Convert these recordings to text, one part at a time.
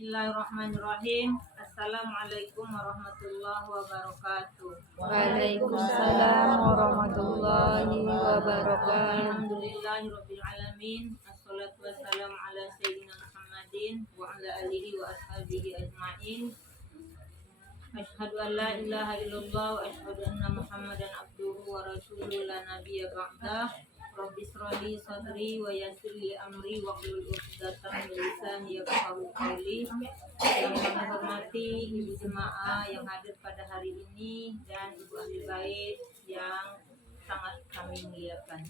Bismillahirrahmanirrahim. Assalamualaikum warahmatullahi wabarakatuh. Waalaikumsalam warahmatullahi wabarakatuh. Alhamdulillahirabbil alamin. Assalatu wassalamu ala sayyidina Muhammadin wa ala alihi wa ashabihi ajmain. Asyhadu an la ilaha illallah wa asyhadu anna Muhammadan abduhu wa rasuluhu la nabiyya ba'dah. Rabbi shrahli sadri wa yassir li amri wa hlul 'uqdatam min lisani yafqahu qawli. Yang kami hormati ibu jemaah yang hadir pada hari ini dan ibu ahli bait yang sangat kami muliakan.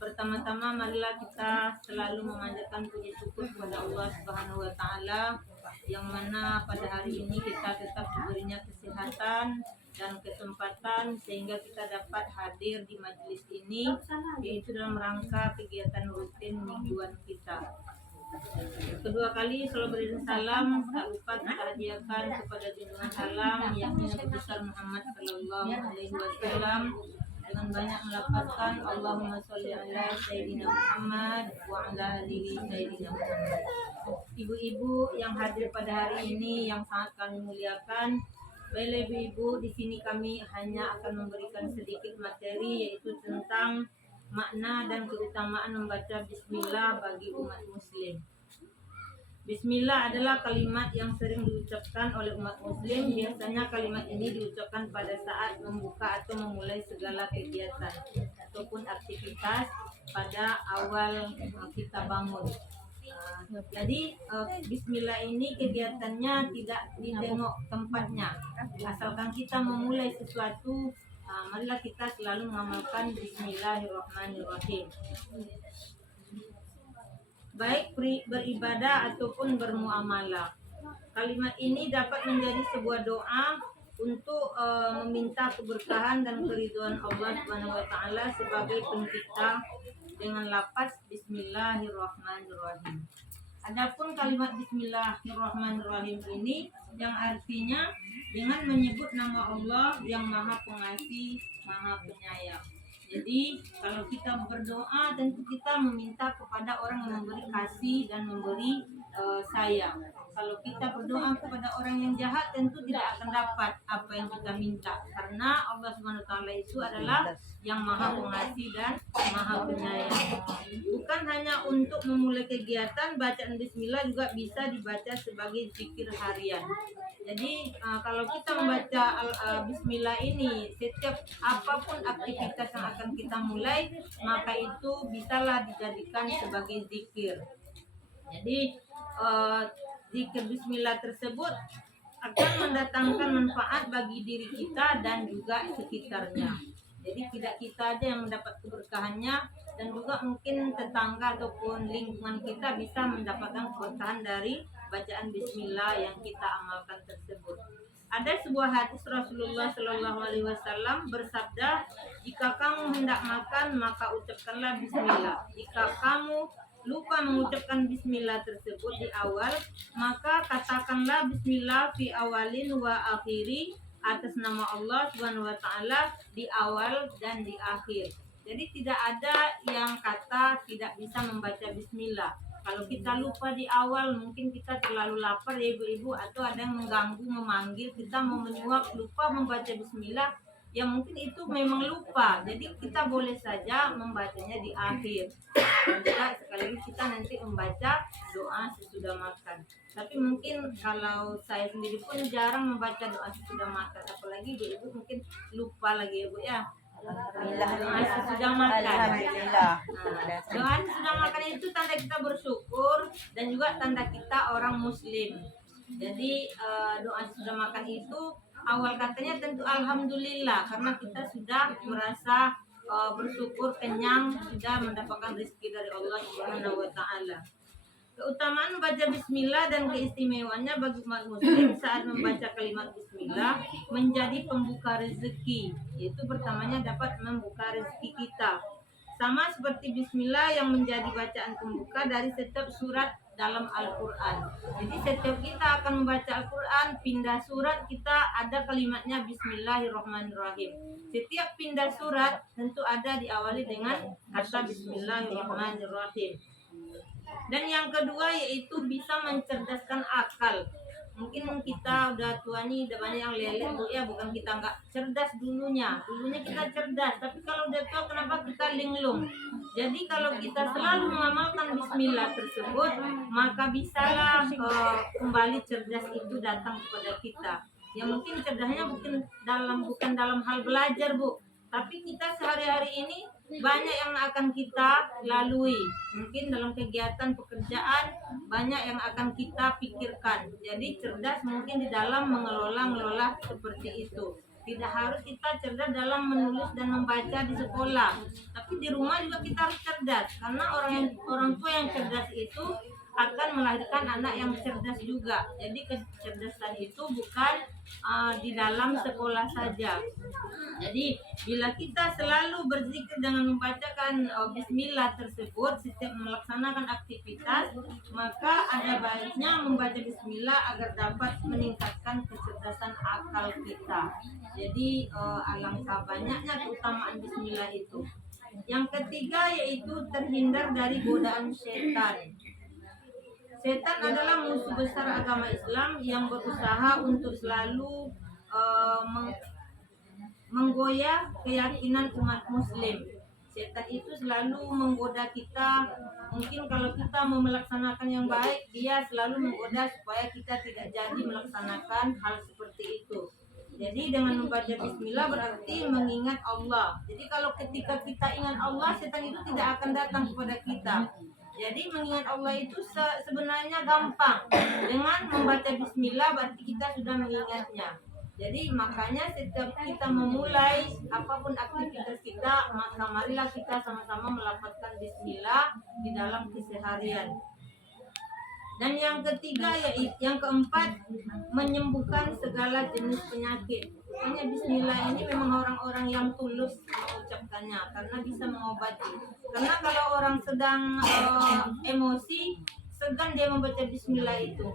Pertama-tama marilah kita selalu memanjatkan puji syukur kepada Allah Subhanahu wa taala yang mana pada hari ini kita tetap diberinya kesehatan dan kesempatan sehingga kita dapat hadir di majelis ini, yaitu dalam rangka kegiatan rutin mingguan kita. Kedua kali selalu beri salam, tak lupa kita hadiahkan kepada junjungan salam yakni Nabi besar Muhammad sallallahu alaihi wasallam dengan banyak melafazkan Allahumma sholli ala sayyidina Muhammad wa ala alihi sayyidina Muhammad. Ibu-ibu yang hadir pada hari ini yang sangat kami muliakan, baiklah ibu-ibu, di sini kami hanya akan memberikan sedikit materi yaitu tentang makna dan keutamaan membaca bismillah bagi umat muslim. Bismillah adalah kalimat yang sering diucapkan oleh umat muslim. Biasanya kalimat ini diucapkan pada saat membuka atau memulai segala kegiatan ataupun aktivitas pada awal kita bangun. Jadi bismillah ini kegiatannya tidak ditengok tempatnya. Asalkan kita memulai sesuatu, marilah kita selalu mengamalkan bismillahirrahmanirrahim. Baik beribadah ataupun bermuamalah. Kalimat ini dapat menjadi sebuah doa untuk meminta keberkahan dan keridhaan Allah Subhanahu wa taala sebagai pencipta dengan lafaz bismillahirrahmanirrahim. Adapun kalimat bismillahirrahmanirrahim ini yang artinya dengan menyebut nama Allah yang Maha Pengasih, Maha Penyayang. Jadi kalau kita berdoa tentu kita meminta kepada orang yang memberi kasih dan memberi sayang. Kalau kita berdoa kepada orang yang jahat tentu tidak akan dapat apa yang kita minta, karena Allah Subhanahu wa taala itu adalah yang Maha Pengasih dan Maha Penyayang. Bukan hanya untuk memulai kegiatan, bacaan bismillah juga bisa dibaca sebagai zikir harian. Jadi kalau kita membaca bismillah ini setiap apapun aktivitas yang akan kita mulai, maka itu bisalah dijadikan sebagai zikir. Jadi zikir bismillah tersebut akan mendatangkan manfaat bagi diri kita dan juga sekitarnya. Jadi tidak kita aja yang mendapat keberkahannya, dan juga mungkin tetangga ataupun lingkungan kita bisa mendapatkan keberkahan dari bacaan bismillah yang kita amalkan tersebut. Ada sebuah hadis Rasulullah Shallallahu Alaihi Wasallam bersabda, jika kamu hendak makan maka ucapkanlah bismillah. Jika kamu lupa mengucapkan bismillah tersebut di awal, maka katakanlah bismillah fi awalin wa akhiri, atas nama Allah Subhanahu wa taala di awal dan di akhir. Jadi tidak ada yang kata tidak bisa membaca bismillah. Kalau kita lupa di awal, mungkin kita terlalu lapar ya ibu-ibu, atau ada yang mengganggu, memanggil, kita mau menyuap, lupa membaca bismillah, ya mungkin itu memang lupa. Jadi kita boleh saja membacanya di akhir. Dan juga sekaligus kita nanti membaca doa sesudah makan. Tapi mungkin kalau saya sendiri pun jarang membaca doa sesudah makan, apalagi ibu mungkin lupa lagi ya bu ya. Doa sesudah makan. Alhamdulillah. Doa sesudah makan itu tanda kita bersyukur dan juga tanda kita orang muslim. Jadi doa sesudah makan itu awal katanya tentu alhamdulillah, karena kita sudah merasa bersyukur, kenyang, sudah mendapatkan rezeki dari Allah Subhanahu wa taala. Keutamaan membaca bismillah dan keistimewaannya bagi umat muslim saat membaca kalimat bismillah menjadi pembuka rezeki. Yaitu pertamanya dapat membuka rezeki kita. Sama seperti bismillah yang menjadi bacaan pembuka dari setiap surat dalam Al-Quran. Jadi setiap kita akan membaca Al-Quran, pindah surat kita ada kalimatnya bismillahirrahmanirrahim. Setiap pindah surat tentu ada diawali dengan kata bismillahirrahmanirrahim. Dan yang kedua yaitu bisa mencerdaskan akal. kita udah tua nih, udah banyak yang lele Bu ya, bukan kita nggak cerdas dulunya kita cerdas, tapi kalau udah tua kenapa kita linglung. Jadi kalau kita selalu mengamalkan bismillah tersebut, maka bisalah kembali cerdas itu datang kepada kita. Ya mungkin cerdasnya bukan dalam hal belajar Bu, tapi kita sehari-hari ini banyak yang akan kita lalui. Mungkin dalam kegiatan pekerjaan banyak yang akan kita pikirkan. Jadi cerdas mungkin di dalam mengelola seperti itu. Tidak harus kita cerdas dalam menulis dan membaca di sekolah, tapi di rumah juga kita harus cerdas, karena orang tua yang cerdas itu akan melahirkan anak yang cerdas juga. Jadi kecerdasan itu bukan di dalam sekolah saja. Jadi bila kita selalu berzikir dengan membacakan bismillah tersebut setiap melaksanakan aktivitas, maka ada baiknya membaca bismillah agar dapat meningkatkan kecerdasan akal kita. Jadi alangkah banyaknya keutamaan bismillah itu. Yang ketiga yaitu terhindar dari godaan setan. Setan adalah musuh besar agama Islam yang berusaha untuk selalu menggoyah keyakinan umat muslim. Setan itu selalu menggoda kita. Mungkin kalau kita mau melaksanakan yang baik, dia selalu menggoda supaya kita tidak jadi melaksanakan hal seperti itu. Jadi dengan membaca bismillah berarti mengingat Allah. Jadi kalau ketika kita ingat Allah, setan itu tidak akan datang kepada kita. Jadi mengingat Allah itu sebenarnya gampang. Dengan membaca bismillah berarti kita sudah mengingatnya. Jadi makanya setiap kita memulai apapun aktivitas kita, maka marilah kita sama-sama melafazkan bismillah di dalam keseharian. Dan yang ketiga yaitu yang keempat, menyembuhkan segala jenis penyakit. Makanya bismillah ini memang orang-orang yang tulus mengucapkannya karena bisa mengobati. Karena kalau orang sedang emosi, segan dia membaca bismillah itu.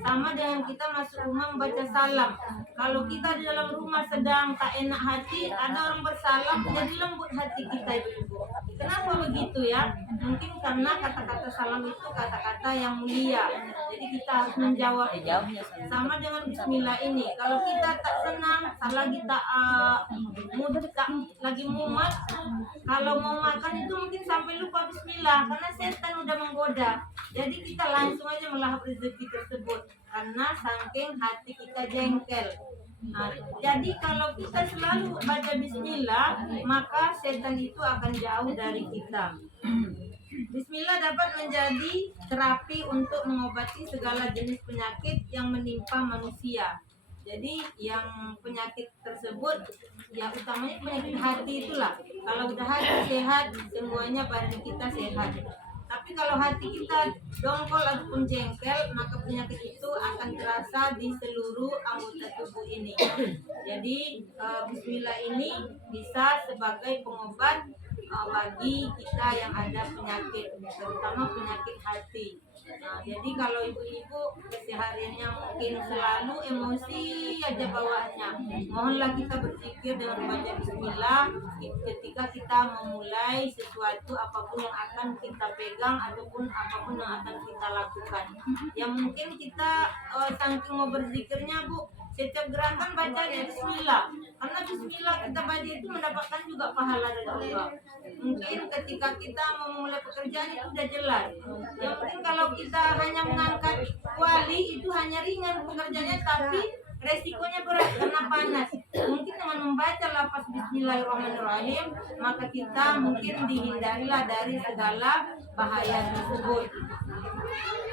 Sama dengan kita masuk rumah membaca salam. Kalau kita di dalam rumah sedang tak enak hati, ada orang bersalam, jadi lembut hati kita ibu-ibu. Kenapa begitu ya? Mungkin karena kata-kata salam itu kata-kata yang mulia. Jadi kita harus menjawab. Sama dengan bismillah ini. Kalau kita tak senang, lagi tak lagi mumet, kalau mau makan itu mungkin sampai lupa bismillah karena setan udah menggoda. Jadi kita langsung aja melahap rezeki tersebut karena saking hati kita jengkel. Nah, jadi kalau kita selalu baca bismillah, maka setan itu akan jauh dari kita. Bismillah dapat menjadi terapi untuk mengobati segala jenis penyakit yang menimpa manusia. Jadi yang penyakit tersebut, yang utamanya penyakit hati itulah. Kalau udah hati sehat, semuanya badan kita sehat. Tapi kalau hati kita dongkol ataupun jengkel, maka penyakit itu akan terasa di seluruh anggota tubuh ini. Jadi bismillah ini bisa sebagai pengobat bagi kita yang ada penyakit, terutama penyakit hati. Nah, jadi kalau ibu-ibu kesehariannya mungkin selalu emosi aja bawaannya, mohonlah kita berzikir dengan membaca bismillah ketika kita memulai sesuatu apapun yang akan kita pegang ataupun apapun yang akan kita lakukan. Ya mungkin kita saking mau berzikirnya Bu, setiap gerakan baca bismillah, karena bismillah kita baca itu mendapatkan juga pahala dari Allah. Mungkin ketika kita memulai pekerjaan itu sudah jelas. Ya mungkin kalau kita hanya mengangkat kuali itu hanya ringan pekerjaannya, tapi resikonya berat karena panas. Mungkin dengan membaca lafaz bismillahirrahmanirrahim, maka kita mungkin dihindarilah dari segala bahaya tersebut.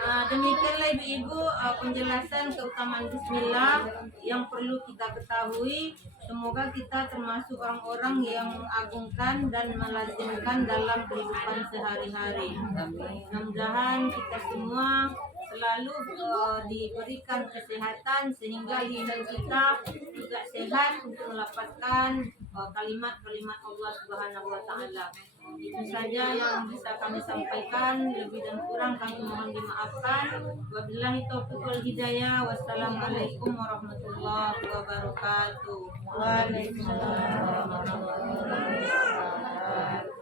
Demikianlah ibu-ibu penjelasan keutamaan bismillah yang perlu kita ketahui. Semoga kita termasuk orang-orang yang mengagungkan dan melazimkan dalam kehidupan sehari-hari. Mudah-mudahan kita semua selalu diberikan kesehatan sehingga lisan kita juga sehat untuk melafazkan kalimat-kalimat Allah Subhanahu wa taala. Itu saja yang bisa kami sampaikan, lebih dan kurang kami mohon dimaafkan. Wabillahi taufiq wal hidayah. Wassalamualaikum warahmatullahi wabarakatuh. Waalaikumsalam warahmatullahi wabarakatuh.